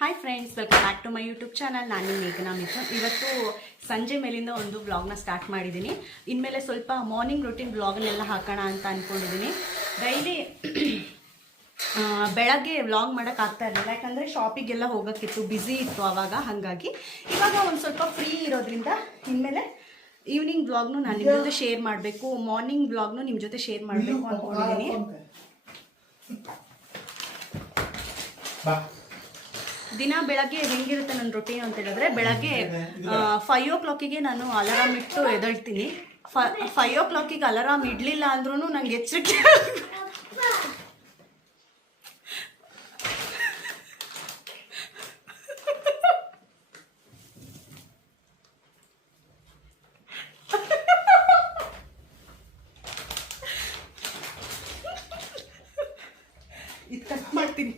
Hi friends welcome back to my YouTube channel ನಾನು ನಿಮ್ಮ ಮೇಘನಾ ಮಿಥುನ್. ಇವತ್ತು ಸಂಜೆ ಮೇಲಿಂದ ಒಂದು ವ್ಲಾಗ್ನ ಸ್ಟಾರ್ಟ್ ಮಾಡಿದ್ದೀನಿ ಇನ್ಮೇಲೆ ಸ್ವಲ್ಪ ಮಾರ್ನಿಂಗ್ ರೊಟೀನ್ ವ್ಲಾಗ್ನೆಲ್ಲ ಹಾಕೋಣ ಅಂತ ಅಂದ್ಕೊಂಡಿದ್ದೀನಿ ಡೈಲಿ ಬೆಳಗ್ಗೆ ವ್ಲಾಗ್ ಮಾಡೋಕೆ ಆಗ್ತಾ ಇರಲಿಲ್ಲ. ಯಾಕಂದರೆ ಶಾಪಿಗೆಲ್ಲ ಹೋಗೋಕ್ಕಿತ್ತು. ಬ್ಯುಸಿ ಇತ್ತು ಆವಾಗ ಹಾಗಾಗಿ. ಇವಾಗ ಒಂದು ಸ್ವಲ್ಪ ಫ್ರೀ ಇರೋದ್ರಿಂದ ಇನ್ಮೇಲೆ ಈವ್ನಿಂಗ್ ವ್ಲಾಗ್ನು ನಾನು ನಿಮ್ಮ ಜೊತೆ ಶೇರ್ ಮಾಡಬೇಕು. ಮಾರ್ನಿಂಗ್ ವ್ಲಾಗ್ನು ನಿಮ್ಮ ಜೊತೆ ಶೇರ್ ಮಾಡಬೇಕು ಅಂದ್ಕೊಂಡಿದ್ದೀನಿ ದಿನ ಬೆಳಗ್ಗೆ ಹೆಂಗಿರುತ್ತೆ ನನ್ನ ರೊಟೀನ್ ಅಂತ ಹೇಳಿದ್ರೆ ಬೆಳಗ್ಗೆ ಫೈವ್ ಓ ಕ್ಲಾಕಿಗೆ ನಾನು ಅಲಾರಾಮ್ ಇಟ್ಟು ಎದಳ್ತೀನಿ ಫೈವ್ ಓ ಕ್ಲಾಕಿಗೆ ಅಲಾರಾಮ್ ಇಡಲಿಲ್ಲ ಅಂದ್ರೂ ನಂಗೆ ಎಚ್ಚರಿಕೆ ಇದು ಕಟ್ ಮಾಡ್ತೀನಿ.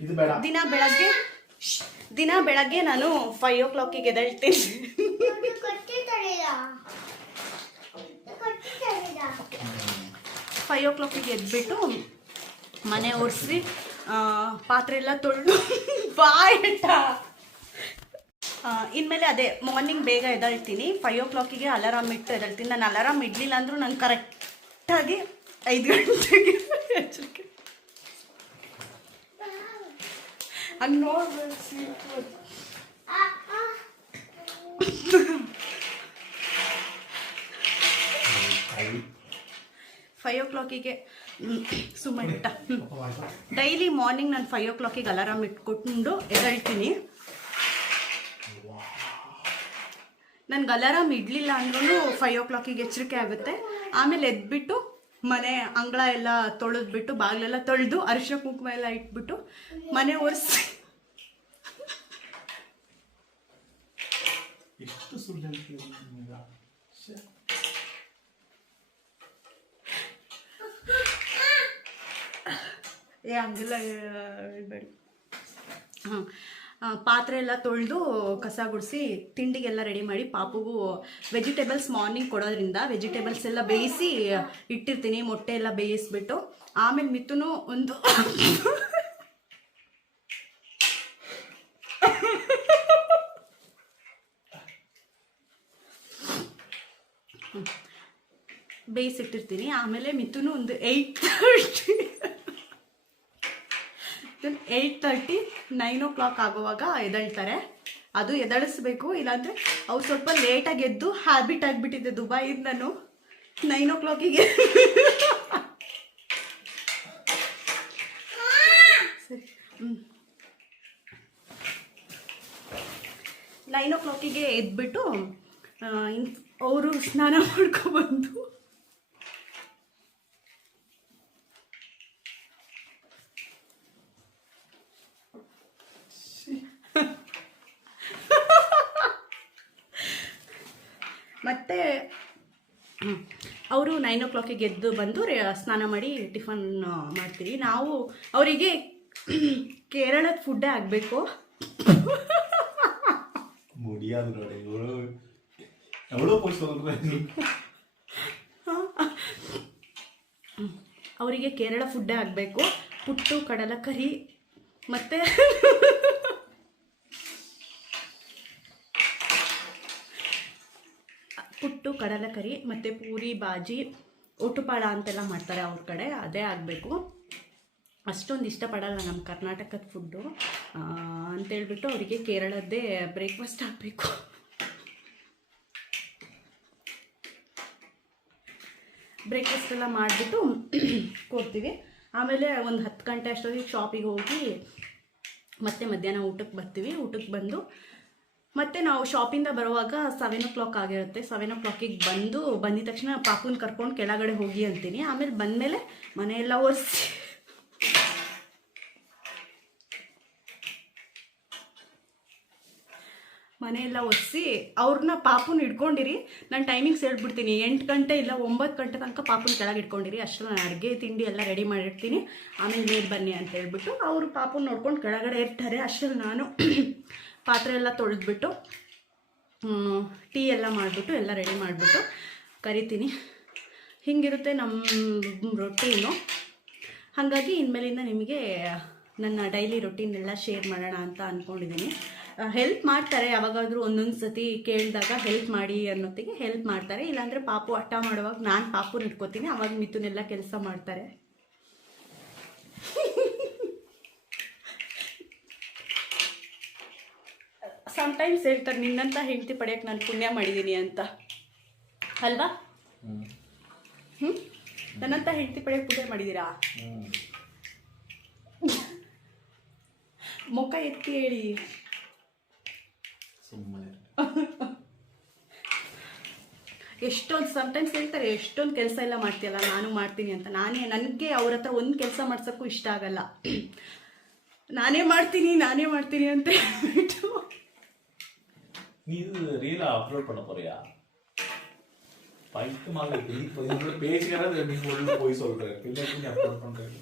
ದಿನ ಬೆಳಗ್ಗೆ. ದಿನ ಬೆಳಗ್ಗೆ ನಾನು ಫೈವ್ ಓ ಕ್ಲಾಕಿಗೆ ಎದ್ದೇಳ್ತೀನಿ. ಫೈವ್ ಓ ಕ್ಲಾಕಿಗೆ ಎದ್ಬಿಟ್ಟು ಮನೆ ಒರೆಸಿ ಪಾತ್ರೆ ಎಲ್ಲ ತೊಳೆದು ಬಾಯ್ಟ ಇನ್ಮೇಲೆ ಅದೇ ಮಾರ್ನಿಂಗ್ ಬೇಗ ಎದಳ್ತೀನಿ ಫೈವ್ ಓ ಕ್ಲಾಕಿಗೆ ಅಲಾರಾಮ್ ಇಟ್ಟು ಎದಳ್ತೀನಿ ನಾನು ಅಲಾರಾಮ್ ಇಡಲಿಲ್ಲ ಅಂದರೂ ನಂಗೆ ಕರೆಕ್ಟಾಗಿ ಐದು ಗಂಟೆಗೆ ಎಚ್ಚರಿಕೆ ಹಂಗೆ ನೋಡ್ಬೇಕು ಫೈವ್ ಓ ಕ್ಲಾಕಿಗೆ ಸುಮ್ಮನೆ ಡೈಲಿ ಮಾರ್ನಿಂಗ್ ನಾನು ಫೈವ್ ಓ ಕ್ಲಾಕಿಗೆ ಅಲಾರಾಮ್ ಇಟ್ಕೊಂಡು ಎದ್ದೇಳ್ತೀನಿ. ನನ್ಗೆ ಅಲಾರಾಮ್ ಇಡಲಿಲ್ಲ ಅಂದ್ರೂ ಫೈವ್ ಓ ಕ್ಲಾಕಿಗೆ ಎಚ್ಚರಿಕೆ ಆಗುತ್ತೆ. ಆಮೇಲೆ ಎದ್ಬಿಟ್ಟು ಮನೆ ಅಂಗಳ ಎಲ್ಲ ತೊಳೆದ್ಬಿಟ್ಟು ಬಾಗಿಲೆಲ್ಲ ತೊಳೆದು ಅರಿಶಿನ ಕುಂಕುಮ ಎಲ್ಲ ಇಟ್ಬಿಟ್ಟು ಮನೆ ಒರೆಸಿ. ಎಷ್ಟು ಸುಳ್ಳು ಹೇಳ್ತೀವಿ ಏ ಹಂಗೆಲ್ಲ ಹೇಳ್ಬೇಡಿ. ಹಾಂ ಪಾತ್ರೆ ಎಲ್ಲ ತೊಳೆದು ಕಸ ಗುಡಿಸಿ ತಿಂಡಿಗೆಲ್ಲ ರೆಡಿ ಮಾಡಿ ಪಾಪುಗೂ ವೆಜಿಟೇಬಲ್ಸ್ ಮಾರ್ನಿಂಗ್ ಕೊಡೋದ್ರಿಂದ ವೆಜಿಟೇಬಲ್ಸ್ ಎಲ್ಲ ಬೇಯಿಸಿ ಇಟ್ಟಿರ್ತೀನಿ, ಮೊಟ್ಟೆ ಎಲ್ಲ ಬೇಯಿಸ್ಬಿಟ್ಟು. ಆಮೇಲೆ ಮಿತ್ತುನು ಒಂದು ಬೇಯಿಸಿಟ್ಟಿರ್ತೀನಿ. ಆಮೇಲೆ ಮಿತ್ತುನು ಒಂದು eight thirty eight thirty nine o'clock ಆಗುವಾಗ ಎದಳ್ತಾರೆ ಅದು ಎದಳಿಸ್ಬೇಕು ಇಲ್ಲಾಂದರೆ ಅವ್ರು ಸ್ವಲ್ಪ ಲೇಟಾಗಿ ಎದ್ದು ಹ್ಯಾಬಿಟ್ ಆಗಿಬಿಟ್ಟಿದೆ ನಾನು ನೈನ್ ಓ ಕ್ಲಾಕಿಗೆ ನೈನ್ ಓ ಕ್ಲಾಕಿಗೆ ಎದ್ಬಿಟ್ಟು ಅವರು ಸ್ನಾನ ಮಾಡ್ಕೊಬಂದು ಮತ್ತೆ ಅವರು ನೈನ್ ಓ ಕ್ಲಾಕಿಗೆ ಎದ್ದು ಬಂದು ಸ್ನಾನ ಮಾಡಿ ಟಿಫನ್ ಮಾಡ್ತೀವಿ ನಾವು ಅವರಿಗೆ ಕೇರಳದ ಫುಡ್ಡೇ ಆಗಬೇಕು. ಅವರಿಗೆ ಕೇರಳ ಫುಡ್ಡೇ ಆಗಬೇಕು. ಪುಟ್ಟು ಕಡಲ ಕರಿ ಮತ್ತು ಪುಟ್ಟು ಕಡಲಕರಿ ಮತ್ತು ಪೂರಿ, ಬಾಜಿ ಒಟ್ಟುಪಾಳ ಅಂತೆಲ್ಲ ಮಾಡ್ತಾರೆ ಅವ್ರ ಕಡೆ. ಅದೇ ಆಗಬೇಕು. ಅಷ್ಟೊಂದು ಇಷ್ಟಪಡಲ್ಲ ನಮ್ಮ ಕರ್ನಾಟಕದ ಫುಡ್ಡು ಅಂತೇಳ್ಬಿಟ್ಟು ಅವರಿಗೆ ಕೇರಳದ್ದೇ ಬ್ರೇಕ್ಫಾಸ್ಟ್ ಆಗಬೇಕು. ಬ್ರೇಕ್ಫಾಸ್ಟ್ ಎಲ್ಲ ಮಾಡಿಬಿಟ್ಟು ಕೊಡ್ತೀವಿ. ಆಮೇಲೆ ಒಂದು ಹತ್ತು ಗಂಟೆ ಅಷ್ಟೊತ್ತಿಗೆ ಶಾಪಿಗೆ ಹೋಗಿ ಮತ್ತೆ ಮಧ್ಯಾಹ್ನ ಊಟಕ್ಕೆ ಬರ್ತೀವಿ. ಊಟಕ್ಕೆ ಬಂದು ಮತ್ತೆ ನಾವು ಶಾಪಿಂದ ಬರುವಾಗ ಸೆವೆನ್ ಓ ಕ್ಲಾಕ್ ಆಗಿರುತ್ತೆ. ಸೆವೆನ್ ಓ ಕ್ಲಾಕಿಗೆ ಬಂದು ಬಂದಿದ ತಕ್ಷಣ ಪಾಪುನ ಕರ್ಕೊಂಡು ಕೆಳಗಡೆ ಹೋಗಿ ಅಂತೀನಿ. ಆಮೇಲೆ ಬಂದಮೇಲೆ ಮನೆಯೆಲ್ಲ ಒರೆಸಿ. ಮನೆಯೆಲ್ಲ ಒರೆಸಿ ಅವ್ರನ್ನ ಪಾಪುನ ಇಟ್ಕೊಂಡಿರಿ ನಾನು ಟೈಮಿಂಗ್ಸ್ ಹೇಳ್ಬಿಡ್ತೀನಿ. ಎಂಟು ಗಂಟೆ ಇಲ್ಲ ಒಂಬತ್ತು ಗಂಟೆ ತನಕ ಪಾಪುನ ಕೆಳಗೆ ಇಟ್ಕೊಂಡಿರಿ ಅಷ್ಟು ನಾನು ಅಡುಗೆ, ತಿಂಡಿ ಎಲ್ಲ ರೆಡಿ ಮಾಡಿರ್ತೀನಿ. ಆಮೇಲೆ ನೀರು ಬನ್ನಿ ಅಂತ ಹೇಳ್ಬಿಟ್ಟು ಅವರು ಪಾಪುನ ನೋಡ್ಕೊಂಡು ಕೆಳಗಡೆ ಇರ್ತಾರೆ. ಅಷ್ಟರಲ್ಲಿ ನಾನು ಪಾತ್ರೆ ಎಲ್ಲ ತೊಳೆದ್ಬಿಟ್ಟು ಟೀ ಎಲ್ಲ ಮಾಡಿಬಿಟ್ಟು ಎಲ್ಲ ರೆಡಿ ಮಾಡಿಬಿಟ್ಟು ಕರಿತೀನಿ. ಹಿಂಗಿರುತ್ತೆ ನಮ್ಮ ರೊಟ್ಟಿನು ಹಾಗಾಗಿ ಇನ್ಮೇಲಿಂದ ನಿಮಗೆ ನನ್ನ ಡೈಲಿ ರೊಟೀನೆಲ್ಲ ಶೇರ್ ಮಾಡೋಣ ಅಂತ ಅಂದ್ಕೊಂಡಿದ್ದೀನಿ ಹೆಲ್ಪ್ ಮಾಡ್ತಾರೆ, ಯಾವಾಗಾದರೂ ಒಂದೊಂದು ಸತಿ ಕೇಳಿದಾಗ ಹೆಲ್ಪ್ ಮಾಡಿ ಅನ್ನೋತ್ತಿಗೆ ಹೆಲ್ಪ್ ಮಾಡ್ತಾರೆ. ಇಲ್ಲಾಂದರೆ ಪಾಪು ಹಠ ಮಾಡುವಾಗ ನಾನು ಪಾಪು ಇಟ್ಕೋತೀನಿ ಅವಾಗ ಮಿಥುನೆಲ್ಲ ಕೆಲಸ ಮಾಡ್ತಾರೆ. ಸಮ್ಟೈಮ್ಸ್ ಹೇಳ್ತಾರೆ ನಿನ್ನಂತ ಹೆಂಡತಿ ಪಡೆಯಕ್ಕೆ ನಾನು ಪುಣ್ಯ ಮಾಡಿದ್ದೀನಿ ಅಂತ. ಅಲ್ವಾ? ಹ್ಮ್. ಹ್ಞೂ ನನ್ನಂತ ಹೆಂಡತಿ ಪಡೆಯಕ್ಕೆ ಪುಣ್ಯ ಮಾಡಿದ್ದೀರಾ ಮುಖ ಎತ್ತಿ ಹೇಳಿ. ಎಷ್ಟೊಂದು ಸಮ್ಟೈಮ್ಸ್ ಹೇಳ್ತಾರೆ ಎಷ್ಟೊಂದು ಕೆಲಸ ಎಲ್ಲ ಮಾಡ್ತೀಯಲ್ಲ ನಾನು ಮಾಡ್ತೀನಿ ಅಂತ. ನಾನೇ ನನಗೆ ಅವ್ರ ಹತ್ರ ಒಂದು ಕೆಲಸ ಮಾಡ್ಸೋಕ್ಕೂ ಇಷ್ಟ ಆಗಲ್ಲ. ನಾನೇ ಮಾಡ್ತೀನಿ ನಾನೇ ಮಾಡ್ತೀನಿ ಅಂತ ಹೇಳ್ಬಿಟ್ಟು நீ இது ரீலா அப்லோட் பண்ண போறியா? பைக்கமாக பேசுகிறது போய் சொல்றேன் பிள்ளைக்கு நீ அப்லோட் பண்றேன்